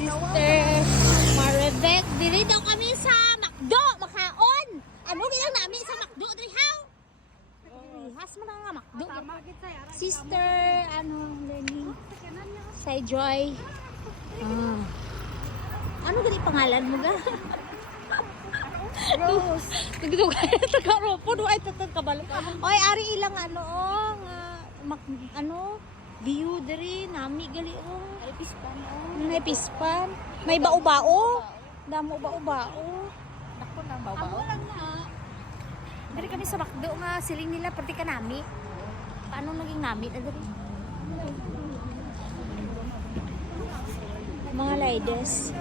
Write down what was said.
Sister Maribek, dili daw kami sa McDo, makaon. Ano gilang namin sa McDo, diri how? Has mo na nga McDo. Sister, Lenny. Say Joy. Ano gani pangalan mo ga? Rose. Dito kaya taga-ropo do ay kabalo. Oy, ari ilang view diri nami gali May pispan. May bao-bao. Damo bao-bao. Ako na bao-bao. Dari kami sa McDo nga siling nila perti ka nami. Paano naging nami na dari? Mga ladies.